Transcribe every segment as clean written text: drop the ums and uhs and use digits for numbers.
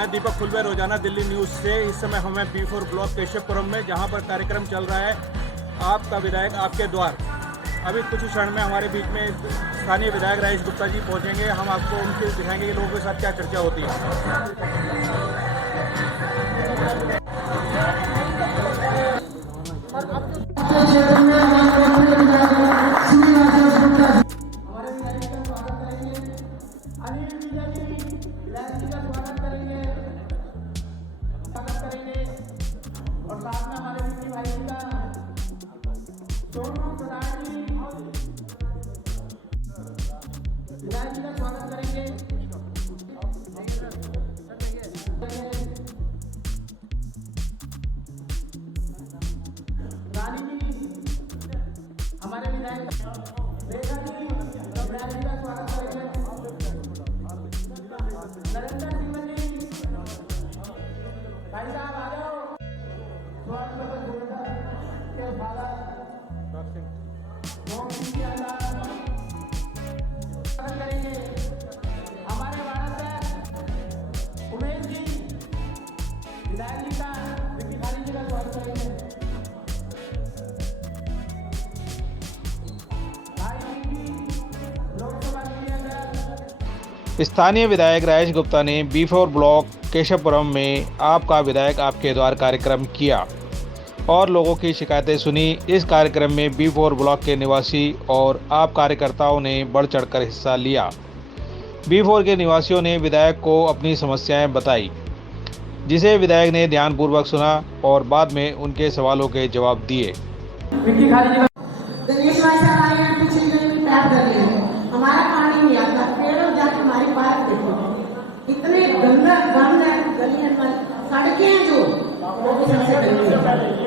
मैं दीपक फुलवे, रोजाना दिल्ली न्यूज़ से। इस समय हमें B4 ब्लॉक केशवपुरम में, जहां पर कार्यक्रम चल रहा है आपका विधायक आपके द्वार। अभी कुछ क्षण में हमारे बीच में स्थानीय विधायक राजेश गुप्ता जी पहुंचेंगे। हम आपको उनके दिखाएंगे कि लोगों के साथ क्या चर्चा होती हमारे विधायक रेखा जी विधायक का स्वागत करेंगे। नरेंद्र सिंह जी भाई साहब आ जाओ। स्वागत के स्वागत करेंगे। हमारे वार्ड उमेश जी विधायक जी का विक्की जी का स्वागत करेंगे। स्थानीय विधायक राजेश गुप्ता ने B4 ब्लॉक केशवपुरम में आपका विधायक आपके द्वार कार्यक्रम किया और लोगों की शिकायतें सुनी। इस कार्यक्रम में B4 ब्लॉक के निवासी और आप कार्यकर्ताओं ने बढ़ चढ़कर हिस्सा लिया। B4 के निवासियों ने विधायक को अपनी समस्याएं बताई, जिसे विधायक ने ध्यानपूर्वक सुना और बाद में उनके सवालों के जवाब दिए। हमारा पानी नहीं आता, पेड़ों जाके हमारी पार्क देखो, इतने गंदा गंद है, गलियां सड़कें जो वो भी सबसे गंदी है।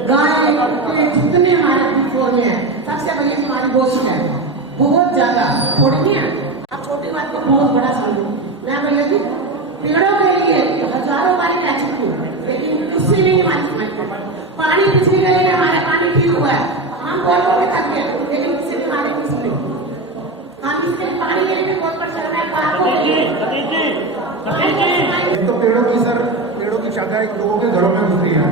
गाय कुत्ते जितने हमारे B4 में है, सबसे बड़ी हमारी गोशी है, बहुत ज्यादा। थोड़ी नहीं है, अब छोटी बात को बहुत बड़ा समझो। मैं भैया जी पेड़ों के लिए हजारों बारी रह चुकी हूँ, लेकिन उससे नहीं हमारी समझ। पानी पिछली गली में हमारा पानी ठीक हुआ है, हम बोलों में थक गए, लेकिन उससे भी हमारे किसी नहीं। पानी के लिए बहुत परेशान है। तो पेड़ों की शाखाएं लोगों के घरों में घुस रही है,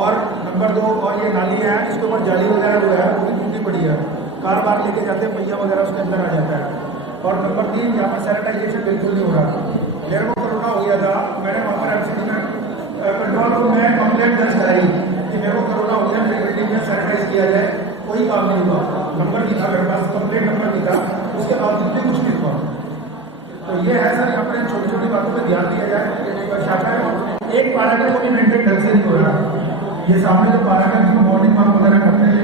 और नंबर 2 और ये नाली है, इसके ऊपर जाली वगैरह जो है वो भी टूटी पड़ी है। कार बार लेके जाते हैं, पहिया वगैरह उसके अंदर आ जाता है। और नंबर 3 यहाँ पर सैनिटाइजेशन बिल्कुल नहीं हो रहा। मेरे को कोरोना हो गया था, मैंने वहाँ पर MCD में कंट्रोल रूम में कंप्लेंट दर्ज कराई कि मेरे को कोरोना हो गया, मेरी बिल्डिंग में सैनिटाइज किया जाए, कोई काम नहीं हुआ। नंबर नहीं था मेरे पास, कंप्लेंट नंबर नहीं था, उसके बावजूद भी कुछ नहीं हुआ। तो ये है सर, यहाँ पर छोटी छोटी बातों पर ध्यान दिया जाए। शाखा एक पारा का कोई मेंटेन ढंग से नहीं हो रहा। ये सामने जो पारा का जिसको मॉर्निंग वॉक वगैरह करते हैं,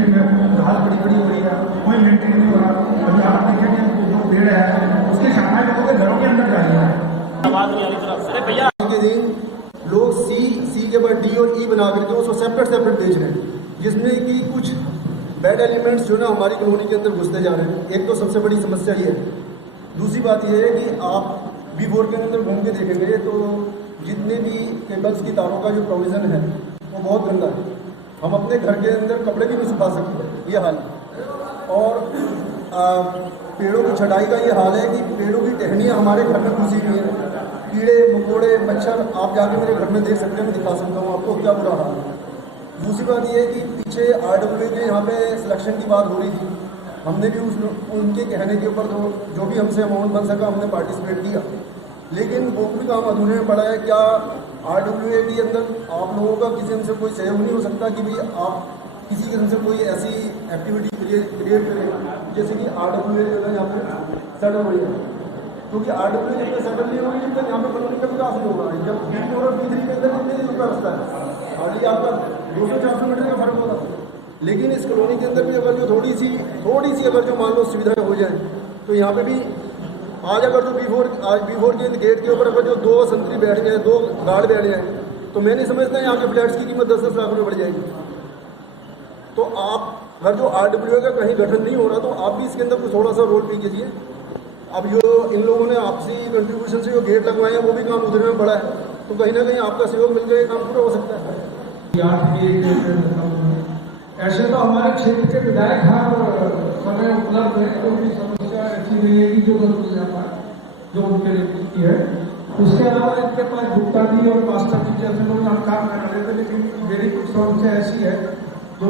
हाल बड़ी बड़ी हो रही है, कोई मेंटेन नहीं हो रहा। और जहाँ आप देखेंगे जो पेड़ है उसकी शाखाएं लोगों के घरों के अंदर जा रही है। लोग सी के बाद D और E बना करके उसको सेपरेट बेच रहे हैं, जिसमें कि कुछ बैड एलिमेंट्स जो ना हमारी कॉलोनी के अंदर घुसते जा रहे हैं। एक तो सबसे बड़ी समस्या ये है। दूसरी बात ये है कि आप B4 के अंदर घूम के देखेंगे तो जितने भी केबल्स की तारों का जो प्रोविज़न है वो बहुत गंदा है। हम अपने घर के अंदर कपड़े भी नहीं सुखा सकते, ये हाल है। और पेड़ों की छटाई का ये हाल है कि पेड़ों की टहनियाँ हमारे घर में घुसी हुई हैं। कीड़े मकोड़े मच्छर, आप जाके मेरे घर में देख सकते हैं, मैं दिखा सकता हूँ आपको क्या बुरा हाल है। दूसरी बात ये है कि पीछे RWA के यहाँ पे सिलेक्शन की बात हो रही थी, हमने भी उनके कहने के ऊपर जो भी हमसे अमाउंट बन सका हमने पार्टिसिपेट किया, लेकिन वो भी काम अधूरे में पड़ा है। क्या RWA के अंदर आप लोगों का किसी से कोई सहयोग नहीं हो सकता कि भाई आप किसी किस्म से कोई ऐसी एक्टिविटी क्रिएट करें जैसे कि RWA जो है यहाँ पर सेटल हो रही है? क्योंकि RWA जब तक सेटल नहीं होगी जब तक यहाँ पर कॉलोनी का विकास नहीं होगा। जब B4 और B3 के अंदर कितने दिन का रास्ता है, हार्डली आपका 200-400 मीटर का फर्क होगा। लेकिन इस कॉलोनी के अंदर भी अगर जो थोड़ी सी अगर जो मान लो सुविधाएं हो जाएं, तो यहाँ पे भी आज अगर जो B4 के गेट के ऊपर अगर जो 2 संतरी बैठ गए, 2 गार्ड बैठ गए, तो मैं नहीं समझता यहाँ के फ्लैट्स की कीमत 10-10 लाख रुपये बढ़ जाएगी। तो आप अगर जो RWA का कहीं गठन नहीं हो रहा तो आप भी इसके अंदर कुछ थोड़ा सा रोल प्ले कीजिए। अब जो इन लोगों ने आपसी कंट्रीब्यूशन से जो गेट लगवाए हैं वो भी काम उधर में पड़ा है, तो कहीं ना कहीं आपका सहयोग मिल जाए, काम पूरा हो सकता है। ऐसे तो हमारे क्षेत्र के विधायक हर समय उपलब्ध है, कोई भी समस्या ऐसी नहीं है कि जो उनके लिए है। उसके अलावा इनके पास गुप्ता जी और मास्टर जी जैसे लोग हम काम कर रहे थे, लेकिन मेरी कुछ समस्या ऐसी है, जो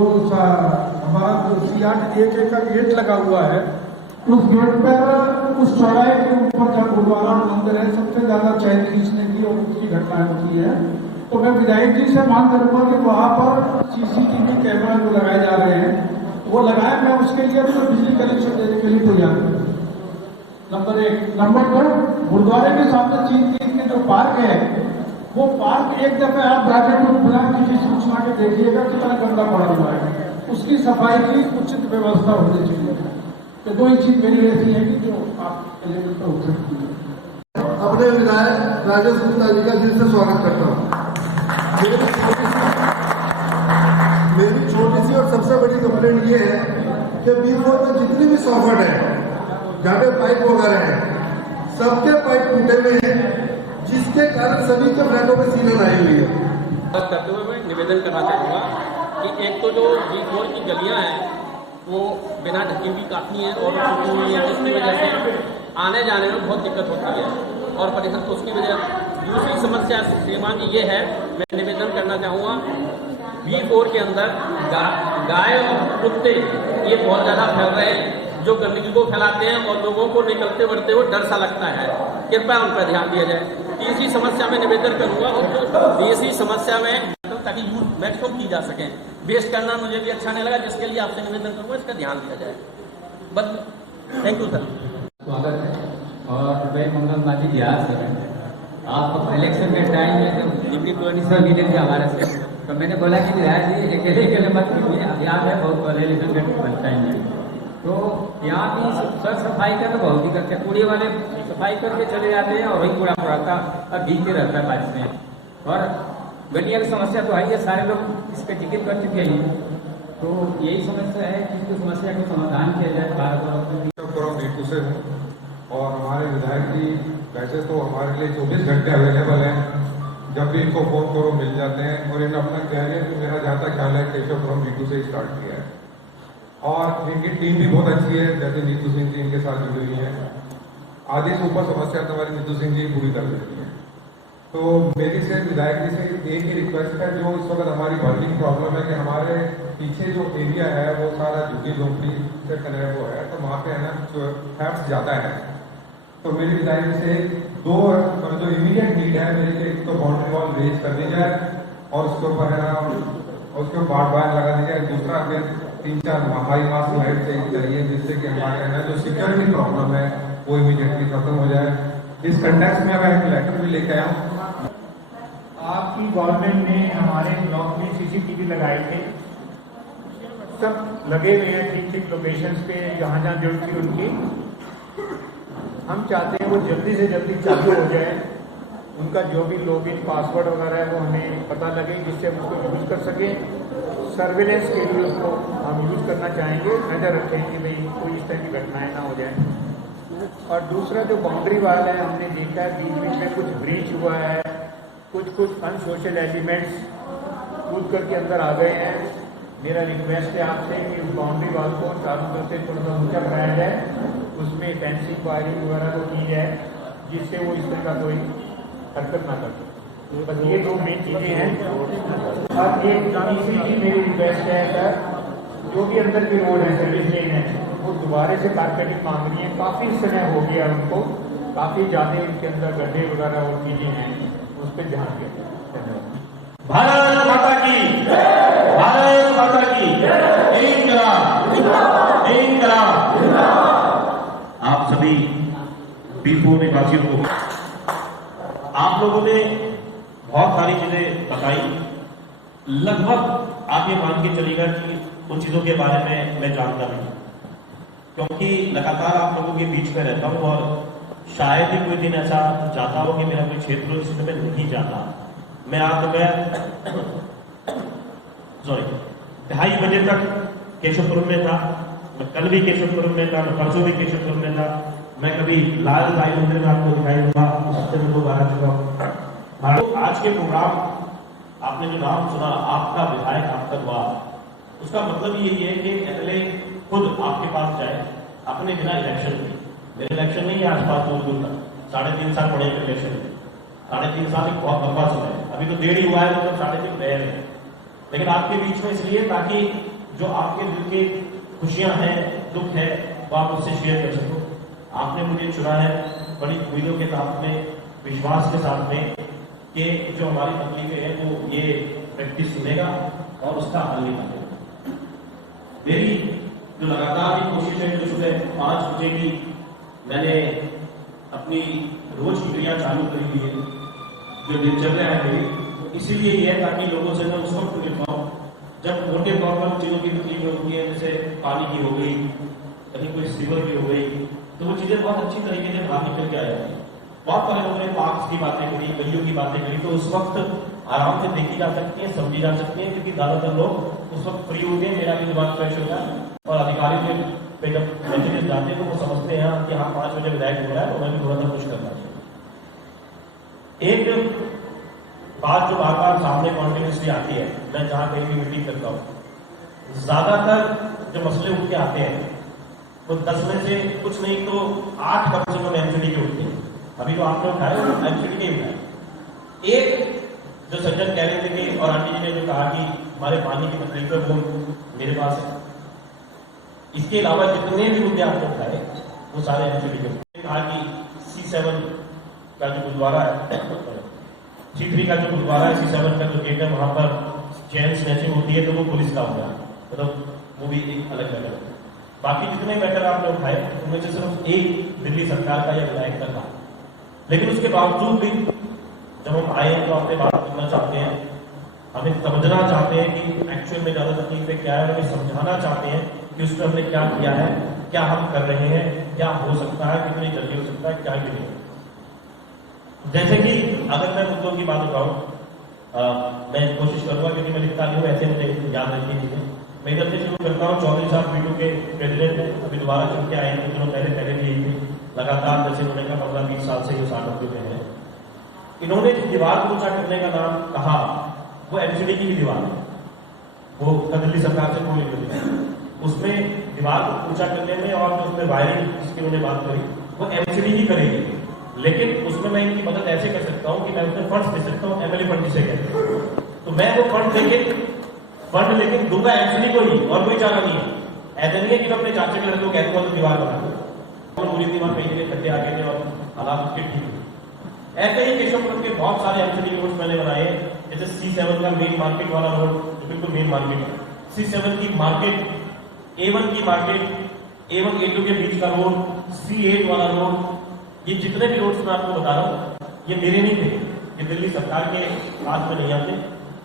हमारा जो C8 का गेट लगा हुआ है, उस गेट पर उस चौराहे के ऊपर जहाँ गुरुद्वारा और मंदिर है, सबसे ज्यादा चैन खींचने की और उसकी घटनाएं होती है। तो मैं विधायक जी से मांग करूंगा कि वहाँ पर CCTV कैमरा जो लगाए जा रहे हैं वो लगाए। मैं उसके लिए अपना बिजली कनेक्शन देने के लिए तैयार हूँ। नंबर 1। नंबर 2, गुरुद्वारे के सामने 3 के जो पार्क है, वो पार्क एक दफे आप जाके तो बिना किसी सूचना के देखिएगा कितना गंदा पड़ा हुआ है। उसकी सफाई की उचित व्यवस्था होनी चाहिए। तो 2 ही चीज मेरी ऐसी है कि जो आप लेवल पर उठ सकती है। अपने विधायक राजेश गुप्ता जी का दिल से स्वागत करता हूँ। मेरी छोटी सी और सबसे बड़ी कंप्लेंट ये है कि B4 में जितनी भी सॉफ्ट है, जहाँ पे पाइप वगैरह है, सबके पाइप टूटे हुए हैं, जिसके कारण सभी के फ्लैटों में सीलन आई हुई है। बात करते हुए मैं निवेदन करना चाहूँगा कि एक तो जो B4 की गलियाँ हैं वो बिना ढकी हुई काफ़ी हैं और टूटी हुई हैं, जिसकी वजह से आने जाने में बहुत दिक्कत होती है और परेशान। तो उसकी वजह दूसरी समस्या श्रीमान जी ये है, मैं निवेदन करना चाहूँगा B4 के अंदर गाय और कुत्ते ये बहुत ज़्यादा फैल रहे हैं, जो गंदगी को फैलाते हैं और लोगों को निकलते बढ़ते हुए डर सा लगता है। कृपया उन पर ध्यान दिया जाए। तीसरी समस्या में निवेदन करूंगा तीसरी समस्या में ताकि यूज मैक्सिमम की जा सके। वेस्ट करना मुझे भी अच्छा नहीं लगा, जिसके लिए आपसे निवेदन करूंगा इसका ध्यान दिया जाए। बस थैंक यू सर। स्वागत है और मैं मंगल माली बिहार से हैं। आप इलेक्शन के टाइम में जब डिप्टी कमिश्नर मिले थे हमारे से, तो मैंने बोला कि बिहार जी अकेले मत कीजिए, अभियान है बहुत पहले इलेक्शन के टाइम में। तो यहाँ भी सर सफाई का तो बहुत ही करते हैं, कूड़े वाले सफाई करके चले जाते हैं और वही कूड़ा पड़ाता और भीगते रहता है बारिश में। और गलिया की समस्या तो है, ये सारे लोग इसके टिकट कर चुके हैं। तो यही समस्या है कि इसकी समस्या का समाधान किया जाए। भारत से हूँ और हमारे विधायक जी वैसे तो हमारे लिए 24 घंटे अवेलेबल हैं, जब भी इनको फोन करो मिल जाते हैं। और इन्हें अपना कह रहे हैं कि मेरा जहाँ तक ख्याल है केशवपुरम B2 से स्टार्ट किया है और इनकी टीम भी बहुत अच्छी है, जैसे नीतू सिंह जी इनके साथ जुड़ी हुई है। आधी से ऊपर समस्या तो हमारी नीतू सिंह जी पूरी कर देती है। तो मेरी से विधायक जी से एक ही रिक्वेस्ट है, जो इस वक्त हमारी बर्निंग प्रॉब्लम है कि हमारे पीछे जो एरिया है वो सारा झुग्गी झोंपड़ी से कनेक्ट हो है, तो वहाँ पे है ना थेफ्ट ज़्यादा है। तो मेरी विधायक जी से 2 जो इमीडिएट नीड है मेरे लिए, एक तो बाउंड्री वॉल रेज कर दी जाए और उसके ऊपर है ना उसके ऊपर बाढ़ वायर लगा दी जाए। दूसरा फिर 3-4 हाई मास्ट लाइट चाहिए, जिससे कि हमारे यहाँ जो सिक्योरिटी प्रॉब्लम है वो इमीडिएटली खत्म हो जाए। इस कंटेक्स्ट में मैं एक लेटर भी लेके आया हूँ। आपकी गवर्नमेंट ने हमारे ब्लॉक में CCTV लगाए थे, सब लगे हुए हैं ठीक लोकेशंस पे, जहाँ जहाँ जरूरत थी उनकी। हम चाहते हैं वो जल्दी से जल्दी चालू हो जाए। उनका जो भी लॉगिन पासवर्ड वगैरह है वो हमें पता लगे, जिससे हम उसको यूज कर सकें। सर्विलेंस के लिए उसको हम यूज करना चाहेंगे, नजर रखें कि भाई कोई इस तरह की घटनाएं ना हो जाए। और दूसरा जो बाउंड्री वाल है, हमने देखा है बीच में कुछ ब्रीच हुआ है, कुछ अनसोशल एलिमेंट्स कूद करके अंदर आ गए हैं। मेरा रिक्वेस्ट है आपसे कि उस बाउंड्री वाल को चारों तरफ से थोड़ा सा ऊंचा बनाया जाए, उसमें फेंसिंग वायरिंग वगैरह को की जाए, जिससे वो इस तरह का कोई हरकत ना कर सके। बस ये 2 मेन चीज़ें हैं। अब एक तीसरी चीज़ मेरी रिक्वेस्ट है सर, जो भी अंदर की रोड है, सर्विस लेन है, वो दोबारा से कारपेटिंग मांग रही है। काफ़ी समय हो गया उनको, काफ़ी ज़्यादा उनके अंदर गड्ढे वगैरह और चीज़ें हैं, उस पर ध्यान दें। धन्यवाद। भारत माता की, भारत माता की, इंकलाब। आप सभी B4 निवासियों को आप लोगों ने बहुत सारी चीजें बताई। लगभग आप ये मान के चलिएगा कि उन चीजों के बारे में मैं जानता नहीं, क्योंकि लगातार आप लोगों के बीच में रहता हूं और शायद ही कोई दिन ऐसा जाता हो कि मेरा कोई क्षेत्र जिसमें मैं नहीं जाता। मैं आज सॉरी 2:30 बजे तक केशवपुरम में था, मैं कल भी केशवपुरम में था, मैं परसों भी केशवपुरम में था। मैं कभी लाल साई मंदिर में आपको दिखाई दूंगा, उस हफ्ते में 2 बार आ चुका हूँ। तो आज के प्रोग्राम आपने जो नाम सुना, आपका विधायक आपका द्वार, उसका मतलब यही है कि पहले खुद आपके पास जाए अपने बिना इलेक्शन के। मेरे इलेक्शन नहीं है आसपास दूर दूर तक, 3.5 साल पड़े इलेक्शन। 3.5 साल एक बहुत लंबा समय है, अभी तो 1.5 ही हुआ है, मतलब 3.5 रहे हैं। लेकिन आपके बीच में इसलिए ताकि जो आपके दिल की खुशियां हैं, दुख है, वो आप उससे शेयर कर सको। आपने मुझे चुना है बड़ी उम्मीदों के साथ में, विश्वास के साथ में कि जो हमारी तकलीफें हैं वो ये प्रैक्टिस सुनेगा और उसका हल निकालेगा। मेरी जो लगातार की कोशिश है, जो सुबह 5 बजे की मैंने अपनी रोज की क्रिया चालू करी हुई है, जो दिनचर्या है मेरी, इसीलिए ये है ताकि लोगों से मैं उस वक्त मिल पाऊँ जब मोटे तौर पर चीजों की तकलीफ होती है, जैसे पानी की हो गई, कहीं कोई सीवर की हो गई, तो वो चीजें बहुत अच्छी तरीके से बाहर निकल के आ जाती है। बहुत सारे लोगों ने पार्क्स की बातें करी, गलियों की बातें करी, तो उस वक्त आराम से देखी जा सकती है, समझी जा सकती है, क्योंकि ज्यादातर लोग उस वक्त फ्री होते हैं, मेरा भी दिमाग फ्रेश होता है, और अधिकारी पे जब मैसेजेस जाते हैं तो वो समझते हैं कि हाँ 5 बजे विधायक हो रहा है, तो मैं भी थोड़ा सा कुछ करना चाहिए। एक बात जो बार बार सामने कॉन्टिन्यूसली आती है, मैं जहां कहीं भी मीटिंग करता हूं, ज्यादातर जो मसले उठ के आते हैं वो 10 में से कुछ नहीं तो 8 कम से कम एमसीडी के उठते हैं। अभी तो आपने उठाए एमसीडी के उठाए। एक जो सज्जन कह रहे थे कि, और आंटी जी ने जो कहा कि हमारे पानी की तकलीफ है वो मेरे पास है, इसके अलावा जितने भी मुद्दे आपने उठाए वो सारे एमसीडी के उठाए। कहा कि C7 का जो गुरुद्वारा है, C3 का जो गुरुद्वारा है, C7 का जो गेट है, वहां पर चैन स्नैचिंग होती है तो वो पुलिस का होगा, मतलब वो भी एक अलग जगह है। बाकी जितने मैटर आपने उठाए उनमें से सिर्फ एक दिल्ली सरकार का या विधायक का था, लेकिन उसके बावजूद भी जब हम आए तो आपसे बात करना चाहते हैं, हमें समझना चाहते हैं कि एक्चुअल में ज्यादा तकलीफें क्या है, हमें समझाना चाहते हैं कि उसमें हमने क्या किया है, क्या हम कर रहे हैं, क्या हो सकता है, कितनी जल्दी हो सकता है, क्या नहीं। जैसे कि अगर मैं मुद्दों की बात उठाऊं, मैं कोशिश करूंगा क्योंकि मैं लिखता नहीं हूँ, ऐसे मुझे याद रखी चीजें। मैं इधर से शुरू करता हूँ। चौधरी साहब वीटू के प्रेसिडेंट हैं, अभी दोबारा चुन के आए, कुछ दिनों पहले भी यही थे, लगातार जैसे उन्होंने कहा 15-20 साल से ये 60 में है। इन्होंने जिस दीवार को ऊंचा करने का नाम कहा वो एमसीडी की भी दीवार है, वो दिल्ली सरकार से कोई नहीं, उसमें दीवार को ऊंचा करने में और जो उसमें वायरिंग जिसकी उन्होंने बात करी वो एमसीडी ही करेगी, लेकिन उसमें मैं इनकी मदद ऐसे कर सकता हूँ कि मैं उसमें फंड्स दे सकता हूँ, एमएलए फंड जिसे कहते हैं, तो मैं वो फंड लेकिन दूंगा एमसीडी को ही, और कोई चारा नहीं है। ऐसा नहीं है कि मैं अपने चाचे के लड़के को कहता हूँ तो दीवार बना दो, पूरी दीवार कहीं के खड्डे आ गए थे और हालात उसके ठीक हुए। ऐसे ही केशवपुरम के बहुत सारे एमसीडी रोड मैंने बनाए, जैसे C7 का मेन मार्केट वाला रोड, जो बिल्कुल मेन मार्केट है, C7 की मार्केट, A1 की मार्केट, A1 A2 के बीच का रोड, C8 वाला रोड, ये जितने भी रोड्स मैं आपको बता रहा हूँ ये मेरे नहीं थे, ये दिल्ली सरकार के हाथ में नहीं आते,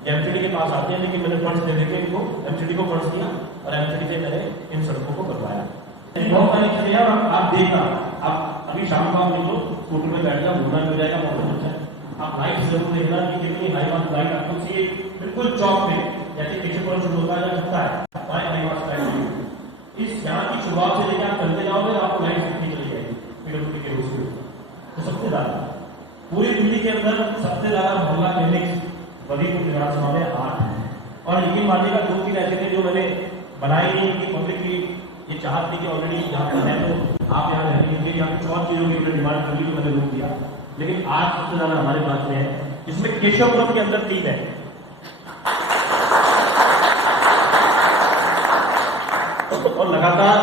एमसीडी के पास आते हैं, लेकिन मैंने फंड्स दे देके इनको एमसीडी को फंड्स दिया और एमसीडी से मैंने इन सड़कों को बनवाया। बहुत सारी चीजें हैं, आप देखना, आप अभी शाम को आप देखो स्कूटर में बैठ जाओ, घूमना मिल जाएगा, बहुत अच्छा है। आप लाइट जरूर देखना कि कितनी हाई मार्क्स लाइट आपको चाहिए, बिल्कुल चौक में जैसे केशवपुरम शुरू होता है सकता है, हाई मार्क्स लाइट इस यहाँ की शुरुआत से लेकर आप चलते जाओगे तो आपको लाइट दिखती चली जाएगी पीडब्ल्यूडी के रूल्स में। तो सबसे ज्यादा पूरी दिल्ली के अंदर सबसे ज्यादा मोहल्ला क्लिनिक्स वलीपुर विधानसभा में 8 है, और यकीन मानिएगा 2-3 ऐसे थे जो मैंने बनाई नहीं कि पब्लिक की ये चाहत थी कि ऑलरेडी यहाँ पर है तो आप यहाँ रहने के लिए कुछ और चीजों की डिमांड कर ली तो मैंने रोक दिया, लेकिन आज सबसे ज्यादा हमारे पास में है, जिसमें केशवपुरम के अंदर 3 है। और लगातार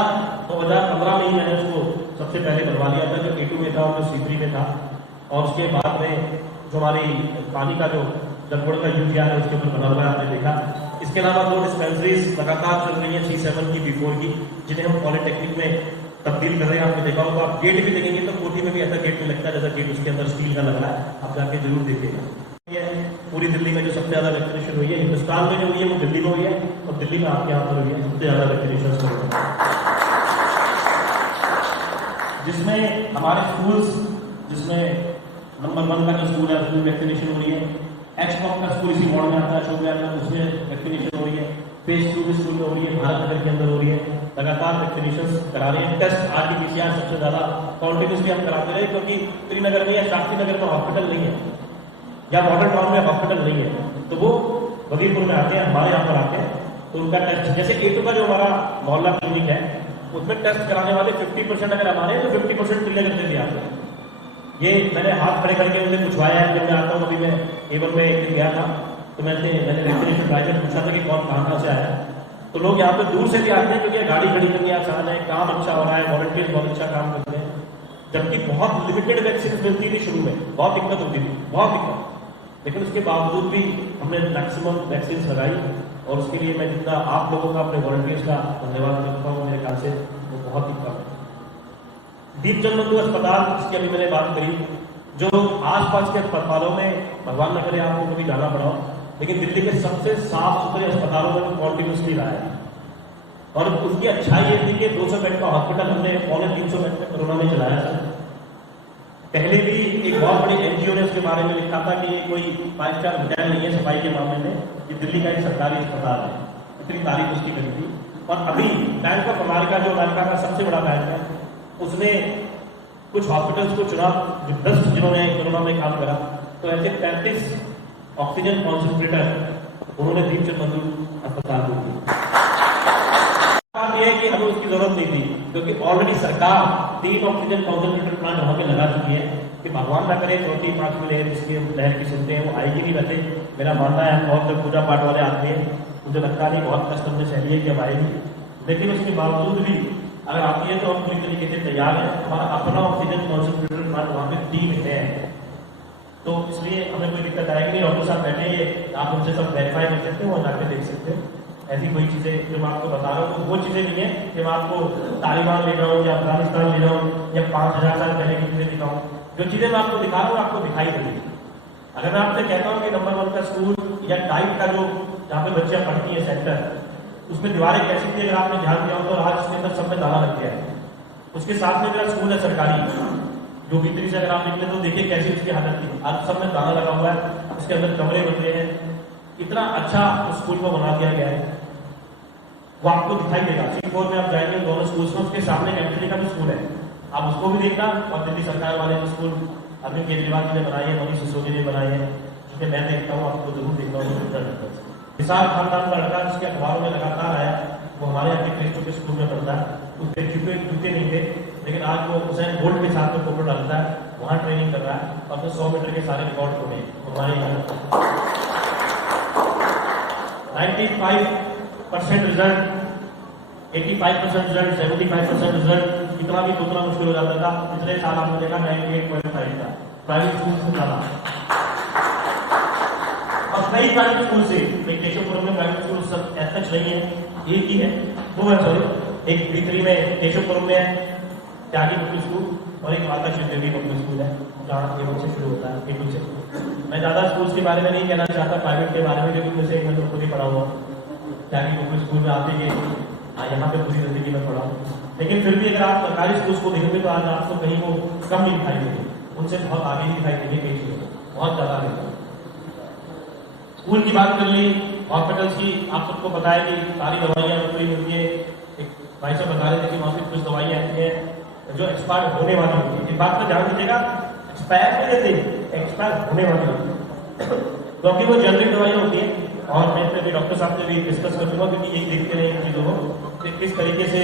2015 में ही मैंने उसको सबसे पहले बनवा लिया था, जो A2 में था और जो C3 में था, और उसके बाद में जो हमारी पानी का जो जलगुड़ का यूरिया है उसके ऊपर बना हुआ है, आपने देखा। इसके अलावा 2 डिस्पेंसरीज लगातार चल रही है C7 की, B4 की, जिन्हें हम पॉलिटेक्निक में तब्दील कर रहे हैं। आपने देखा होगा, आप गेट भी देखेंगे तो कोठी में भी ऐसा गेट नहीं लगता जैसा गेट उसके अंदर स्टील का लग रहा है, आप जाके जरूर देखिएगा। पूरी दिल्ली में जो सबसे ज्यादा वैक्सीनेशन हुई है, हिंदुस्तान में जो हुई है वो दिल्ली में हुई है, और दिल्ली में आपके यहाँ पर हुई है सबसे ज्यादा वैक्सीनेशन, जिसमें हमारे स्कूल्स, जिसमें नंबर 1 का जो स्कूल है उसमें वैक्सीनेशन हो रही है, HCOM का स्कूल इसी वार्ड में आता है, अशोक विहार में, उसमें वैक्सीनेशन हो रही है, फेज 2 भी स्कूल में हो रही है, भारत नगर के अंदर हो रही है, लगातार वैक्सीनेशन करा रहे हैं। टेस्ट RT-PCR सबसे ज्यादा कॉन्टिन्यूसली हम कराते रहे, क्योंकि श्रीनगर में या शास्त्री नगर में हॉस्पिटल नहीं है या मॉडल टाउन में हॉस्पिटल नहीं है, तो वो वजीरपुर में आते हैं, हमारे यहाँ पर आते हैं, तो उनका टेस्ट, जैसे A2 का जो हमारा मोहल्ला क्लिनिक है उसमें टेस्ट कराने वाले 50% अगर हमारे हैं तो 50% क्लियर करते भी आते हैं। ये मैंने हाथ खड़े करके उनसे पूछवाया है। जब मैं आता हूँ, अभी मैं एवन में एक दिन गया था तो मैंने वैक्सीनेशन ड्राइव पूछा था कि कौन कहाँ से आया। तो लोग यहाँ पे दूर से भी आते हैं क्योंकि गाड़ी खड़ी करके आसान है, काम अच्छा हो रहा है, वॉलंटियर्स बहुत अच्छा काम करते हैं। जबकि बहुत लिमिटेड वैक्सीन मिलती थी शुरू में, बहुत दिक्कत होती थी, बहुत दिक्कत। लेकिन उसके बावजूद भी हमने मैक्सिमम वैक्सीन लगाई और उसके लिए मैं जितना आप लोगों का, अपने वॉलंटियर्स का धन्यवाद करता हूँ। मेरे ख्याल से वो बहुत ही कम है। दीपचंद बंधु अस्पताल, जिसकी अभी मैंने बात करी, जो आसपास के अस्पतालों में भगवान न करे आपको कभी जाना पड़ा, लेकिन दिल्ली के सबसे साफ सुथरे अस्पतालों में वो कॉन्टिन्यूसली रहा है। और उसकी अच्छाई ये थी कि 200 बेड का हॉस्पिटल हमने 350 बेड में कोरोना में चलाया था। पहले भी एक बहुत बड़ी एनजीओ ने उसके बारे में लिखा था कि ये कोई 5 स्टार होटल नहीं है सफाई के मामले में, ये दिल्ली का एक सरकारी अस्पताल है। इतनी तारीफ उसकी करी थी। और अभी बैंक ऑफ अमेरिका, जो अमेरिका का सबसे बड़ा बैंक है, उसने कुछ हॉस्पिटल्स को चुना जो 10 जिन्होंने कोरोना में काम करा। तो ऐसे 35 ऑक्सीजन कॉन्सेंट्रेटर उन्होंने दीपचंद बंधु अस्पताल को दिए। बात यह है कि हमें उसकी जरूरत नहीं थी क्योंकि ऑलरेडी सरकार 3 ऑक्सीजन कॉन्सेंट्रेटर प्लांट वहां पे लगा चुकी है कि भगवान ना करे 4-5 लहर जिसकी लहर की सुनते हैं वो आएगी नहीं। वैसे मेरा मानना है बहुत तक पूजा पाठ वाले आते हैं, मुझे लगता नहीं बहुत कष्ट हमने सहली है कि अब आएगी। लेकिन उसके बावजूद भी अगर आती है तो हम पूरी तरीके से तैयार हैं। हमारा अपना ऑक्सीजन कॉन्सेंट्रेटर प्लांट वहां पे 3 है, तो इसलिए हमें कोई दिक्कत आएगी नहीं। डॉक्टर साहब बैठे, आप उनसे सब वेरीफाई कर सकते हो और जाके देख सकते हैं। ऐसी कोई चीजें जो मैं आपको बता रहा हूँ वो चीजें नहीं है कि मैं आपको तालिबान ले रहा हूँ या अफगानिस्तान ले रहा हूँ या 5000 साल पहले की चीजें दिखाऊँ। जो चीजें मैं आपको दिखा रहा हूँ आपको दिखाई देगी। अगर मैं आपसे कहता हूँ कि नंबर 1 का स्कूल या टाइप का जो जहाँ पे बच्चियां पढ़ती है सेंटर, उसमें दीवारें कैसी थी अगर आपने ध्यान दिया हो तो आज उसके अंदर सब में ताला लग गया है। उसके साथ में मेरा स्कूल है सरकारी, जो भीतरी से अगर आप निकले तो देखिए कैसी उसकी हालत थी। आज सब में ताला लगा हुआ है, उसके अंदर कमरे बन रहे हैं। इतना अच्छा उस स्कूल को बना दिया गया है, वो आपको दिखाई देगा। C4 में आप जाएंगे दोनों स्कूल में, उसके सामने एमपी का भी स्कूल है, आप उसको भी देखना। और दिल्ली सरकार वाले जो स्कूल अरविंद केजरीवाल जी ने बनाई है, मनीष सिसोदिया ने बनाई है, जिसे मैं देखता हूँ, आपको जरूर देखता हूँ। विशाल खानदान का लड़का जिसके अखबारों में लगातार आया, वो हमारे यहाँ के क्रिस्टो के स्कूल में पढ़ता है। उसके जूते नहीं थे, लेकिन आज वो हुसैन बोल्ट के साथ में फोटो डालता है, वहां ट्रेनिंग कर रहा है और फिर 100 मीटर के सारे रिकॉर्ड तोड़े हमारे यहाँ। 95% रिजल्ट, 85% रिजल्ट, 75% रिजल्ट, इतना भी उतना मुश्किल हो जाता था। पिछले साल आपने देखा 98.5 था प्राइवेट स्कूल से ज्यादा। और कई प्राइवेट स्कूल से, केशवपुरम में प्राइवेट स्कूल सब ऐसा नहीं है, एक ही है, 2 है सॉरी, एक भीतरी में केशवपुरम में है त्यागी पब्लिक स्कूल और एक माता श्रीदेवी पब्लिक स्कूल है जहाँ A1 से शुरू होता है, A2 से। मैं ज्यादा स्कूल्स के बारे में नहीं कहना चाहता प्राइवेट के बारे में, क्योंकि मुझे मैं तो खुद ही पढ़ा हुआ त्यागी पब्लिक स्कूल में आते के यहाँ पे पूरी जिंदगी में पढ़ा हूँ। लेकिन फिर भी अगर आप सरकारी स्कूल को देखेंगे तो आज आपको कहीं वो कम नहीं दिखाई देगी, उनसे बहुत आगे ही दिखाई देगी, कई चीजें बहुत ज्यादा देगी। स्कूल की बात कर ली, हॉस्पिटल्स की आप सबको पता है कि सारी दवाइयाँ पूरी मिलती है। एक भाई साहब बता रहे थे कि वहाँ पे कुछ दवाइयाँ ऐसी हैं जो एक्सपायर होने वाली होती है। इस बात पर ध्यान दीजिएगा, एक्सपायर नहीं देते, एक्सपायर होने वाली होती है, क्योंकि वो जनरिक दवाइयाँ होती है। और मैं फिर डॉक्टर साहब से भी डिस्कस कर दूंगा, क्योंकि ये देखते रहे इन चीज़ों को किस तरीके से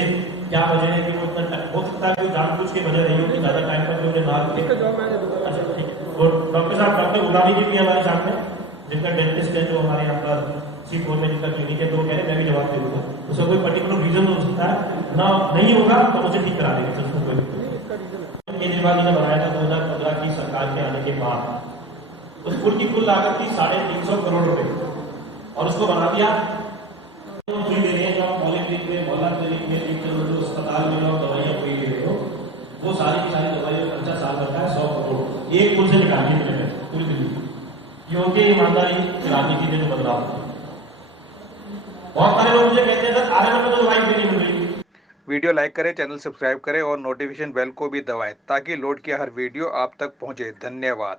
क्या वजह है कि वो इतना हो सकता है कि जानबूझ के वजह नहीं होती, ज़्यादा टाइम पर उन्हें ना। अच्छा ठीक है। और डॉक्टर साहब, डॉक्टर गुलामी जी भी हमारे साथ में, जिनका डेंटिस्ट है, जो हमारे यहाँ पर C4 में जिनका क्लिनिक है, तो वो कह रहे मैं भी जवाब दे दूंगा। उसका कोई पर्टिकुलर रीजन हो सकता है ना, नहीं होगा तो मुझे ठीक करा देंगे। उसको कोई केजरीवाल जी ने बनाया था 2015 की सरकार के आने के बाद। उस स्कूल की कुल लागत थी 350 करोड़ रुपए और उसको बना दिया फ्री दे रहे हैं। जो आप पॉलिक्लिनिक में, मोहल्ला क्लिनिक में, जो अस्पताल में जो दवाइयाँ फ्री दे रहे हो, वो सारी की सारी दवाइयों का खर्चा साल भर का है 100 करोड़। एक पुल से निकाल दिए पूरी दिल्ली। ये उनके ईमानदारी राजनीति में जो बदलाव है। बहुत सारे लोग मुझे कहते हैं सर आरएनए में तो दवाई भी नहीं मिल रही। वीडियो लाइक करें, चैनल सब्सक्राइब करें और नोटिफिकेशन बेल को भी दबाएं ताकि लोड किया हर वीडियो आप तक पहुंचे। धन्यवाद।